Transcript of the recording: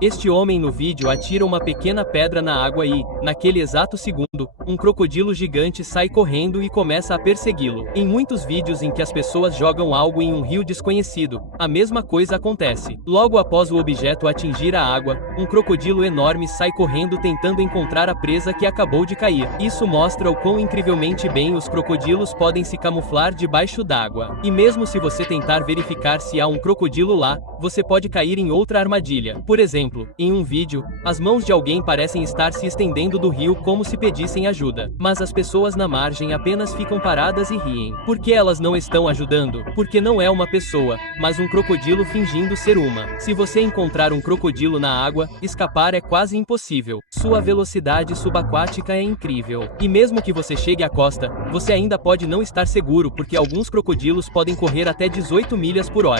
Este homem no vídeo atira uma pequena pedra na água e, naquele exato segundo, um crocodilo gigante sai correndo e começa a persegui-lo. Em muitos vídeos em que as pessoas jogam algo em um rio desconhecido, a mesma coisa acontece. Logo após o objeto atingir a água, um crocodilo enorme sai correndo tentando encontrar a presa que acabou de cair. Isso mostra o quão incrivelmente bem os crocodilos podem se camuflar debaixo d'água. E mesmo se você tentar verificar se há um crocodilo lá, você pode cair em outra armadilha. Por exemplo, em um vídeo, as mãos de alguém parecem estar se estendendo do rio como se pedissem ajuda. Mas as pessoas na margem apenas ficam paradas e riem. Por que elas não estão ajudando? Porque não é uma pessoa, mas um crocodilo fingindo ser uma. Se você encontrar um crocodilo na água, escapar é quase impossível. Sua velocidade subaquática é incrível. E mesmo que você chegue à costa, você ainda pode não estar seguro porque alguns crocodilos podem correr até 18 milhas por hora.